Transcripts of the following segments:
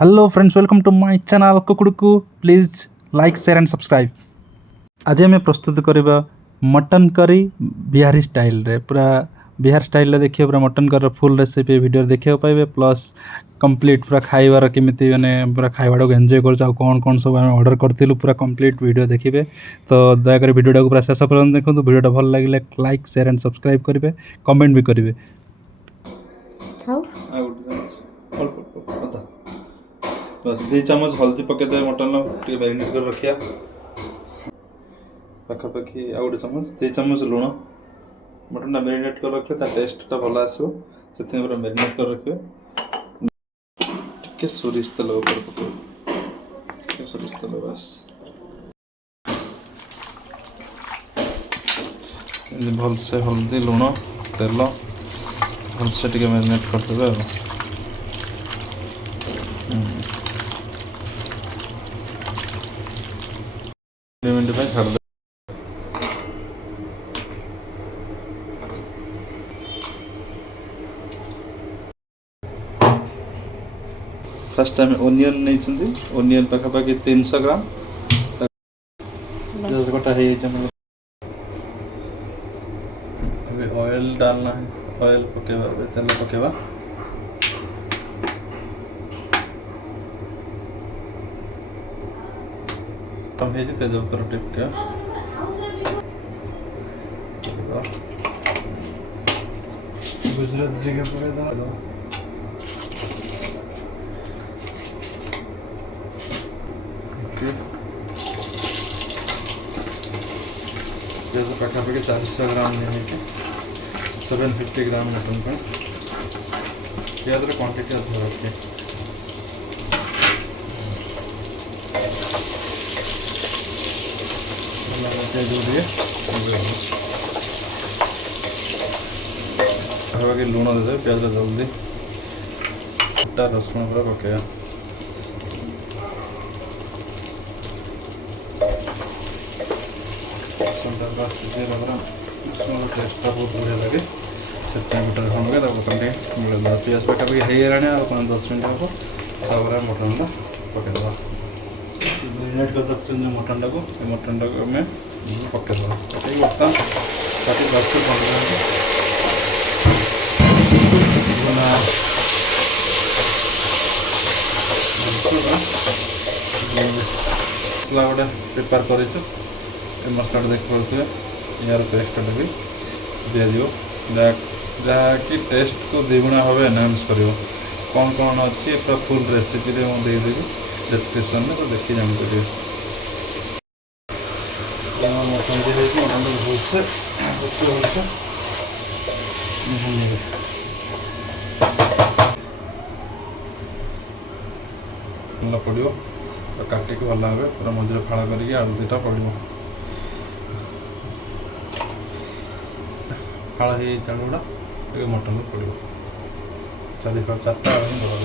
Hello friends, welcome to my channel कुकुड़कू। Please like share and subscribe. आज आम प्रस्तुत करवा मटन करी बिहारी स्टाइल रे, पूरा बिहार स्टाइल देखिए। पूरा मटन कर फुल रेसिपी वीडियो देखा पाइबे, प्लस कंप्लीट पूरा खाइबार केमिति माने पूरा खाइबाटा को एंजॉय कर कौन कौन सब आम ऑर्डर करथिलु पूरा कंप्लीट वीडियो देखिए। तो दयाकर वीडियोटा को पूरा शेष पर्यंत देखो। वीडियोटा भल लगे लाइक शेयर एंड सब्सक्राइब करेंगे, कमेंट भी करेंगे। बस 2 चम्मच हल्दी पकईदे मटन टे मैरिनेट कर रखिया। पाखापाखि आ गए चम्मच 2 चम्मच लुण मटन मैरिनेट कर रखिए, टेस्टा भल आसो से मैरिनेट कर रखिए। टिके सोरिष तेल पकड़ सोरिष तेल बस भलसे हल्दी लुण तेल भलसे टिके मैरिनेट करदे। 2 मिनट में छाड़ दे। फर्स्ट टाइम ओनियन नहीं, ओनियन पाखापाखि 300 ग्राम कटा है। अभी ऑयल डालना है, ऑयल पकेवा, तेल पकेवा। कम है तेजपत्र टिपके गुजरात जगह पड़ेगा। जैसे पाखापाखि 400 ग्राम लेने 750 ग्राम मटन का प्याज क्वांटिटी अधिक रखे। पाखापाखि लुण देते प्याज जल्दी खट्टा रसुण पूरा पकेगा। टेस्टा बहुत बढ़िया लगे से पियाज पाखापाखि हो 10 मिनट हम तापर मटन पकईदा। मैरिनेट कर रखते मटन को आम पकईदा। पकई बर्तमान काटी मसला गोटे प्रिपेयर कर मसला देखिए यार पेस्ट भी दिज्व जहाँकि टेस्ट को द्विगुणा भाव एनहांस कर। कौन कौन अच्छी पूरा फुल रेसिपी मुझे देदेवी डिस्क्रिप्शन में, तो देखिए जानते मटन मटन भलसे पड़ो काटिक भल भाव पूरा मझे फाड़ करके आलू 2टा पड़ो फाड़ हो आलू गुड़ा मटन पड़ो 4टा भल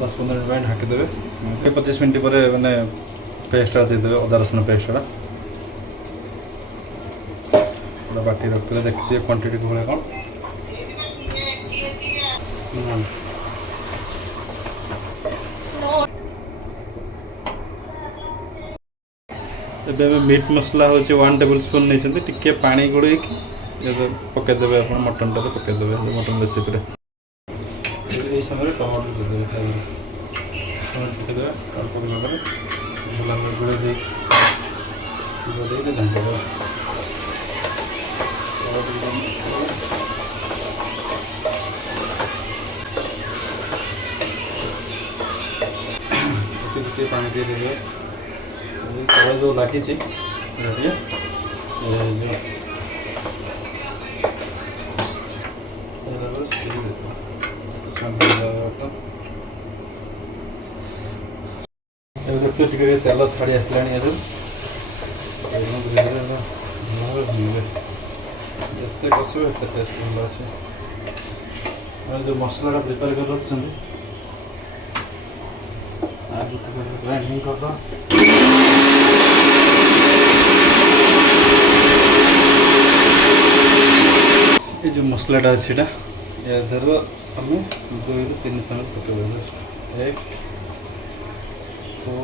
10-15 मिनट ढाकीदेवे। 25 मिनट पर मैंने पेस्टा देदेवे अदा रसुण पेस्टा पूरा बाटी रखते देखिए क्वांटिटी भाई कौन। एबे मीट मसला हूँ 1 टेबल स्पून नहीं टिके पानी गोड़े पकईदे आप मटन टा पकईदे मटन रेसिपी यही समय टमाटो देदेवे पकईदे भला गोड़े ढांकीदे। पानी दे देंगे जो लगी देखिए तेल छाड़ी आसला जिते कसो एत टेस्ट भल अच्छे। जो मसला प्रिपेयर कर रखी ग्राइंडिंग कर मसलाटा अच्छी यार आम 2-3 चामच पकड़ 1 2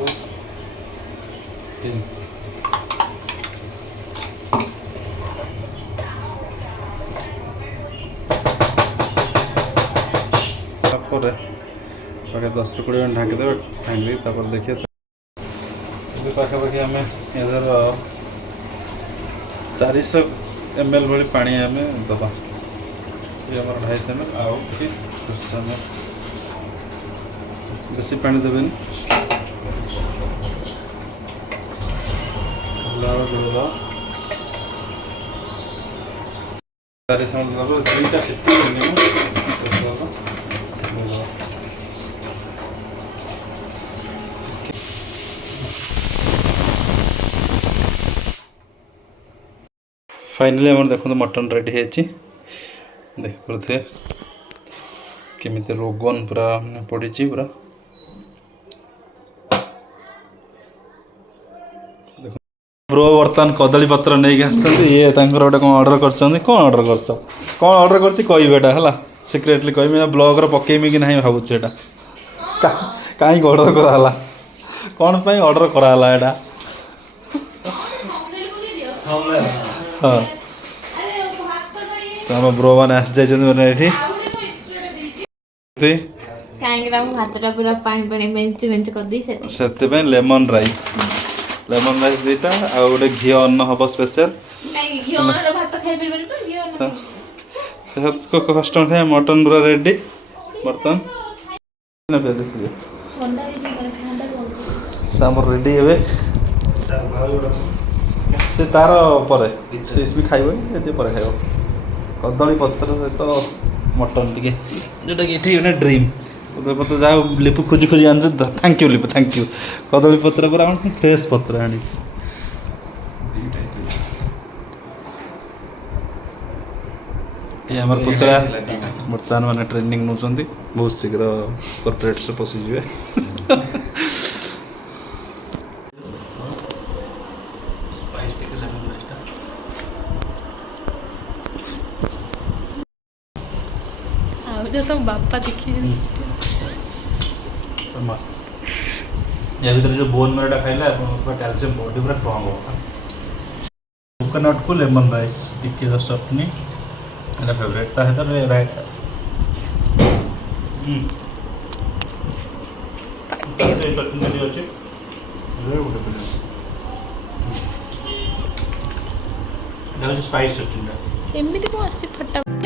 3 पाखे 10-20 मिनट ढाकिदेवे ढाक देखिए पाखापाखि आम इधर 400 ml भाई पा आम दबा ये आम 250 ml आउ कि बेसी पानी देवे 400 ml 2टा सीटी फाइनली आम देखो मटन रेडी है देख पारे केमी रोगन पूरा पड़ी पूरा ब्रो बर्तमान कदली पत्र नहीं ये गोटे कौन ऑर्डर कर कहबेटा है सिक्रेटली कह ब्लॉग पकेमी कि ना भावुँ कहीं ऑर्डर कराला कौन पे ऑर्डर कराला एटा हाँ तो आम ब्रो मैंने आस जाइए मैंने से लेमन राइस दीटा आ गोटे घी अन्न हम स्पेशल कस्टमर खाए मटन पूरा रेडी बर्तमान सामर रेडी हे से तार पर भी खाइब खाइब कदली पत्र सहित मटन टे जोटा कि ये ड्रीम कदली पत्र जहाँ लिपु खोजी खोजी आन thank you Lipu thank you कदली पत्र पूरा फ्रेश पत्र आनी ये आम पुतरा बर्तमान मैंने ट्रेनिंग नौ बहुत शीघ्र कॉर्पोरेट से पशिजे तो बापा देखिए मस्त या भीतर जो बोन मेरा खाइला कैल्शियम बॉडी पूरा स्ट्रांग होगा कोकोनट को लेमन राइस टिक्की जस्ट चटनी मेरा फेवरेट था है राइट चटनी अच्छे स्पाइस चटनी एमती कौन फटा